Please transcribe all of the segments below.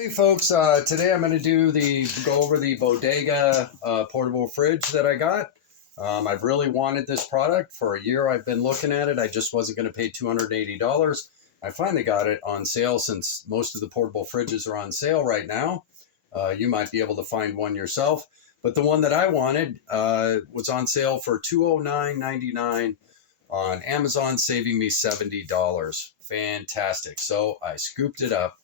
Hey folks, today I'm going to go over the Bodega portable fridge that I got. I've really wanted this product for a year. I've been looking at it. I just wasn't going to pay $280. I finally got it on sale since most of the portable fridges are on sale right now. You might be able to find one yourself, but the one that I wanted was on sale for $209.99 on Amazon, saving me $70. Fantastic. So I scooped it up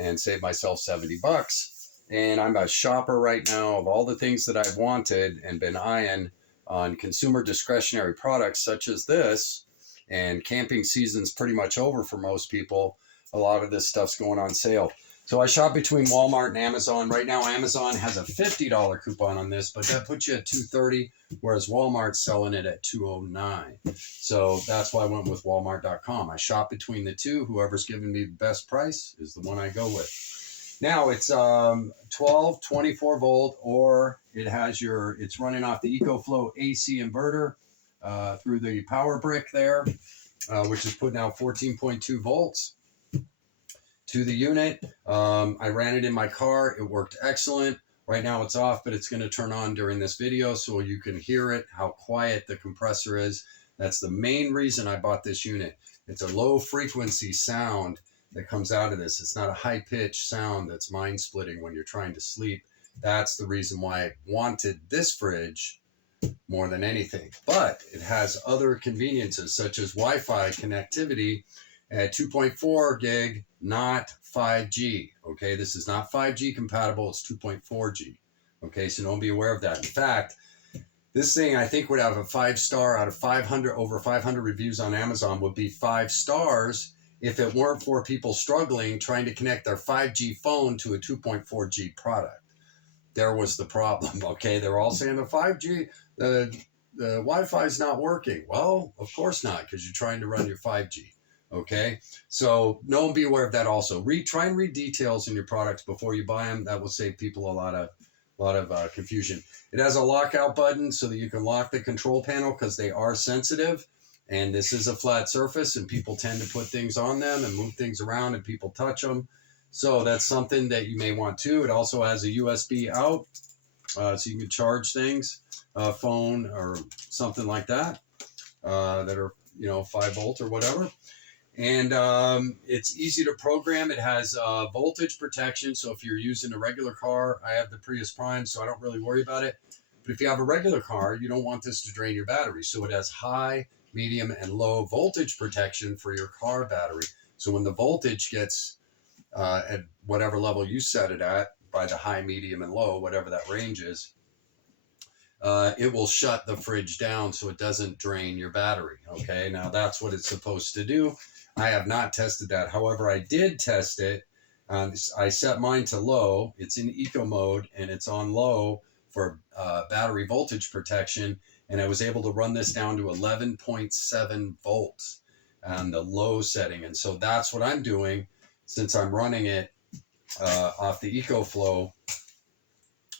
and saved myself 70 bucks. And I'm a shopper right now of all the things that I've wanted and been eyeing on consumer discretionary products such as this. And camping season's pretty much over for most people. A lot of this stuff's going on sale. So I shop between Walmart and Amazon. Right now, Amazon has a $50 coupon on this, but that puts you at $230, whereas Walmart's selling it at $209. So that's why I went with Walmart.com. I shop between the two. Whoever's giving me the best price is the one I go with. Now it's 12, 24 volt, or it's running off the EcoFlow AC inverter through the power brick there, which is putting out 14.2 volts to the unit. I ran it in my car. It worked excellent. Right now it's off, but it's going to turn on during this video so you can hear it, how quiet the compressor is. That's the main reason I bought this unit. It's a low frequency sound that comes out of this. It's not a high pitched sound that's mind splitting when you're trying to sleep. That's the reason why I wanted this fridge more than anything. But it has other conveniences such as Wi-Fi connectivity at 2.4 gig, not 5G. Okay, this is not 5G compatible. It's 2.4G. Okay, so don't be aware of that. In fact, this thing I think would have a 5-star out of 500, over 500 reviews on Amazon would be 5 stars if it weren't for people struggling trying to connect their 5G phone to a 2.4G product. There was the problem. Okay, they're all saying the 5G, the Wi-Fi is not working. Well, of course not, because you're trying to run your 5G. Okay, so know and be aware of that also. Try and read details in your products before you buy them. That will save people a lot of confusion. It has a lockout button so that you can lock the control panel because they are sensitive. And this is a flat surface and people tend to put things on them and move things around and people touch them. So that's something that you may want to. It also has a USB out so you can charge things, a phone or something like that that are 5 volt or whatever. And it's easy to program. It has voltage protection. So if you're using a regular car, I have the Prius Prime, so I don't really worry about it. But if you have a regular car, you don't want this to drain your battery. So it has high, medium, and low voltage protection for your car battery. So when the voltage gets at whatever level you set it at, by the high, medium, and low, whatever that range is, it will shut the fridge down so it doesn't drain your battery. Okay, now that's what it's supposed to do. I have not tested that. However, I did test it. I set mine to low. It's in eco mode and it's on low for battery voltage protection. And I was able to run this down to 11.7 volts on the low setting. And so that's what I'm doing since I'm running it off the EcoFlow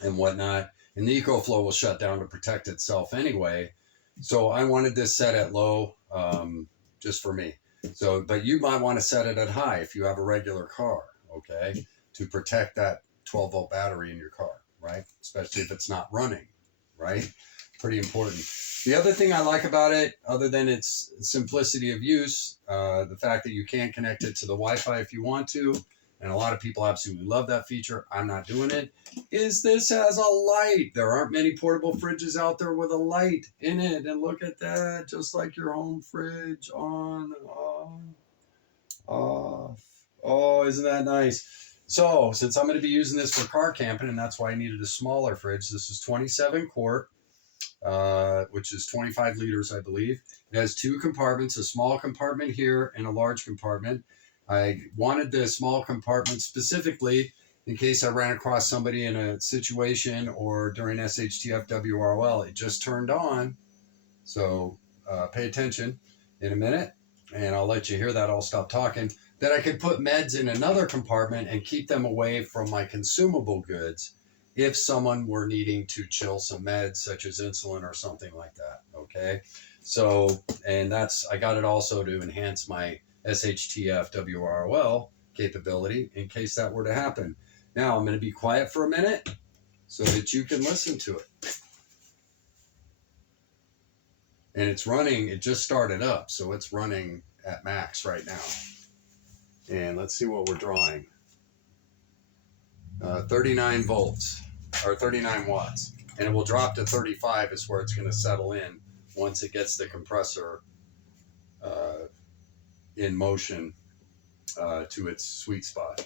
and whatnot. And the EcoFlow will shut down to protect itself anyway. So I wanted this set at low just for me. So, but you might want to set it at high if you have a regular car, okay, to protect that 12 volt battery in your car, right? Especially if it's not running, right? Pretty important. The other thing I like about it, other than its simplicity of use, the fact that you can connect it to the Wi-Fi if you want to, and a lot of people absolutely love that feature. I'm not doing it. Is this has a light. There aren't many portable fridges out there with a light in it. And look at that, just like your home fridge, on, off. Oh, isn't that nice? So since I'm going to be using this for car camping, and that's why I needed a smaller fridge, this is 27 quart, which is 25 liters, I believe. It has 2 compartments, a small compartment here and a large compartment. I wanted the small compartment specifically in case I ran across somebody in a situation or during SHTF WROL. It just turned on. So pay attention in a minute and I'll let you hear that. I'll stop talking. That I could put meds in another compartment and keep them away from my consumable goods if someone were needing to chill some meds such as insulin or something like that. Okay. So, and I got it also to enhance my SHTF WROL capability in case that were to happen. Now I'm going to be quiet for a minute so that you can listen to it. And it's running, it just started up, so it's running at max right now. And let's see what we're drawing. 39 volts, or 39 watts. And it will drop to 35 is where it's going to settle in once it gets the compressor in motion to its sweet spot.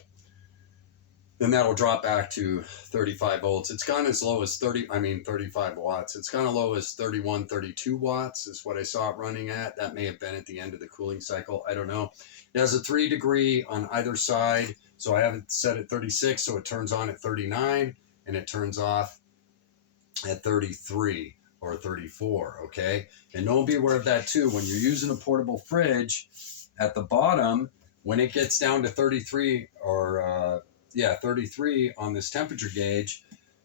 Then that'll drop back to 35 volts. It's gone as low as 35 watts. It's gone as low as 31, 32 watts is what I saw it running at. That may have been at the end of the cooling cycle. I don't know. It has a 3 degree on either side. So I have it set at 36. So it turns on at 39 and it turns off at 33 or 34. Okay. And don't be aware of that too. When you're using a portable fridge at the bottom, when it gets down to 33 or 33 on this temperature gauge,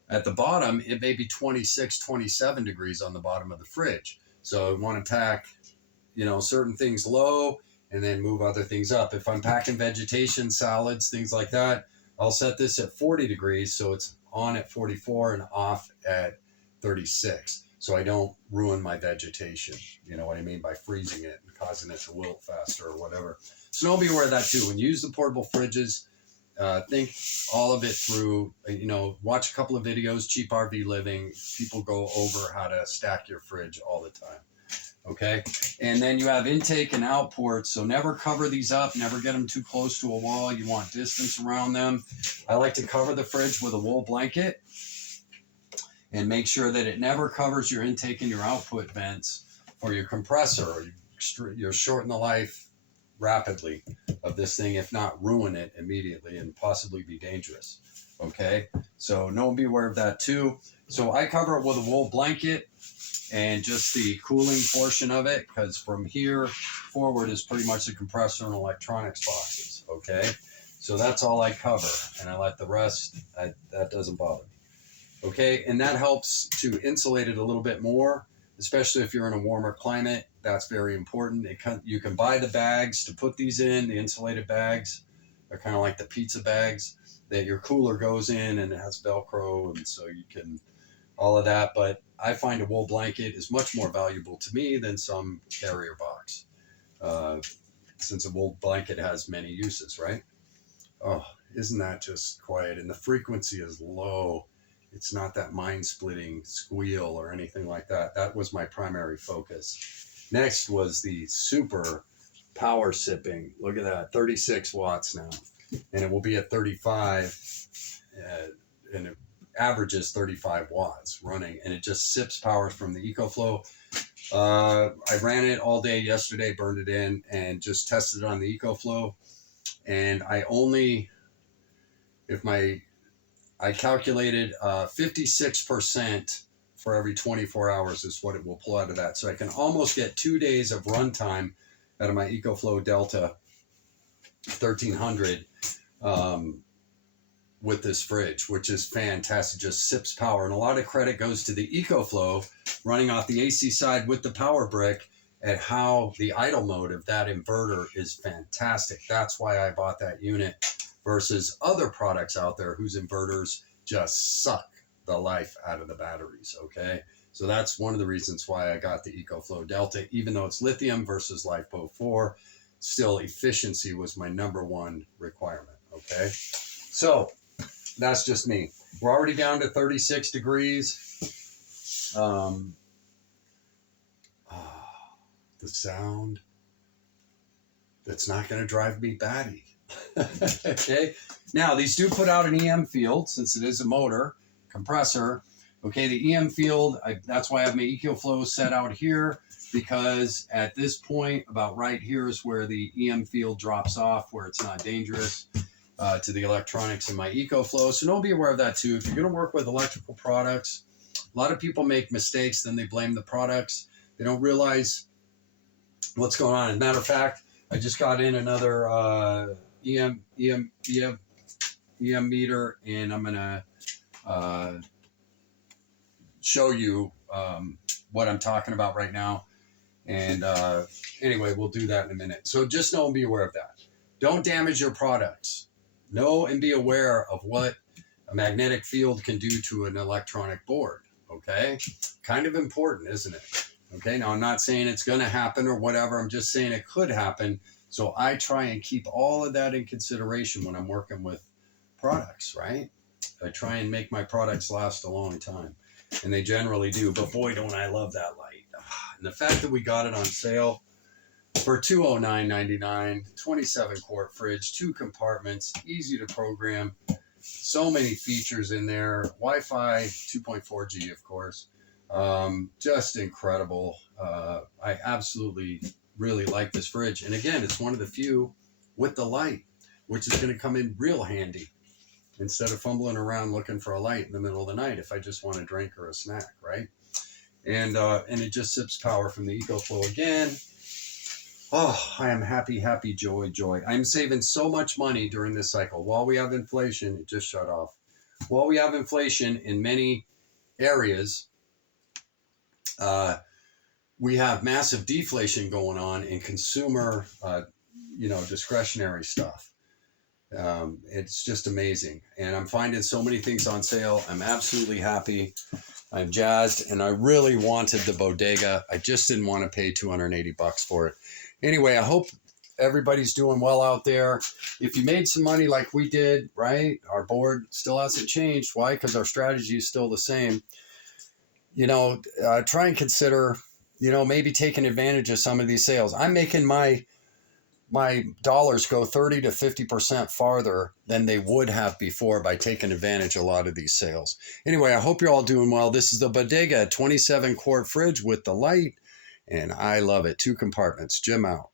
at the bottom, it may be 26, 27 degrees on the bottom of the fridge. So I want to pack, certain things low and then move other things up. If I'm packing vegetation, salads, things like that, I'll set this at 40 degrees. So it's on at 44 and off at 36. So I don't ruin my vegetation. You know what I mean? By freezing it and causing it to wilt faster or whatever. So don't be aware of that too. When you use the portable fridges, think all of it through, watch a couple of videos, Cheap RV Living. People go over how to stack your fridge all the time. Okay. And then you have intake and outports. So never cover these up. Never get them too close to a wall. You want distance around them. I like to cover the fridge with a wool blanket and make sure that it never covers your intake and your output vents for your compressor. Or you're shorting the life rapidly of this thing, if not ruin it immediately and possibly be dangerous. Okay, so be aware of that too. So I cover it with a wool blanket and just the cooling portion of it, because from here forward is pretty much the compressor and electronics boxes. Okay, so that's all I cover, and I let the rest, that doesn't bother me. Okay, and that helps to insulate it a little bit more, especially if you're in a warmer climate. That's very important. You can buy the bags to put these in. The insulated bags are kind of like the pizza bags that your cooler goes in, and it has Velcro, and so you can all of that. But I find a wool blanket is much more valuable to me than some carrier box, since a wool blanket has many uses, right? Oh, isn't that just quiet? And the frequency is low. It's not that mind-splitting squeal or anything like that. That was my primary focus. Next was the super power sipping. Look at that, 36 watts now. And it will be at 35, and it averages 35 watts running. And it just sips power from the EcoFlow. I ran it all day yesterday, burned it in, and just tested it on the EcoFlow. And I calculated 56% for every 24 hours is what it will pull out of that. So I can almost get 2 days of runtime out of my EcoFlow Delta 1300 with this fridge, which is fantastic. Just sips power. And a lot of credit goes to the EcoFlow running off the AC side with the power brick, at how the idle mode of that inverter is fantastic. That's why I bought that unit versus other products out there whose inverters just suck the life out of the batteries. Okay, so that's one of the reasons why I got the EcoFlow Delta. Even though it's lithium versus LiFePO 4, still efficiency was my number one requirement. Okay, so that's just me. We're already down to 36 degrees. The sound that's not going to drive me batty. Okay, now these do put out an EM field, since it is a motor compressor. Okay, the EM field, that's why I have my EcoFlow set out here, because at this point, about right here is where the EM field drops off, where it's not dangerous to the electronics in my EcoFlow. So don't be aware of that too. If you're going to work with electrical products, a lot of people make mistakes, then they blame the products. They don't realize what's going on. As a matter of fact, I just got in another EM meter, and I'm gonna show you what I'm talking about right now. And anyway, we'll do that in a minute. So just know and be aware of that. Don't damage your products. Know and be aware of what a magnetic field can do to an electronic board. Okay, kind of important, isn't it? Okay, now I'm not saying it's going to happen or whatever. I'm just saying it could happen. So I try and keep all of that in consideration when I'm working with products, right? I try and make my products last a long time, and they generally do. But boy, don't I love that light. And the fact that we got it on sale for $209.99, 27-quart fridge, 2 compartments, easy to program, so many features in there, Wi-Fi, 2.4G, of course. Just incredible. I absolutely really like this fridge. And again, it's one of the few with the light, which is going to come in real handy instead of fumbling around looking for a light in the middle of the night if I just want a drink or a snack, right? And it just sips power from the EcoFlow again. Oh, I am happy, happy, joy, joy. I'm saving so much money during this cycle. While we have inflation, it just shut off. While we have inflation in many areas, we have massive deflation going on in consumer, discretionary stuff. It's just amazing. And I'm finding so many things on sale. I'm absolutely happy. I'm jazzed. And I really wanted the Bodega. I just didn't want to pay $280 for it. Anyway, I hope everybody's doing well out there. If you made some money like we did, right? Our board still hasn't changed. Why? Because our strategy is still the same. Try and consider, maybe taking advantage of some of these sales. I'm making my dollars go 30 to 50% farther than they would have before by taking advantage of a lot of these sales. Anyway, I hope you're all doing well. This is the Bodega 27-quart fridge with the light, and I love it. 2 compartments. Jim out.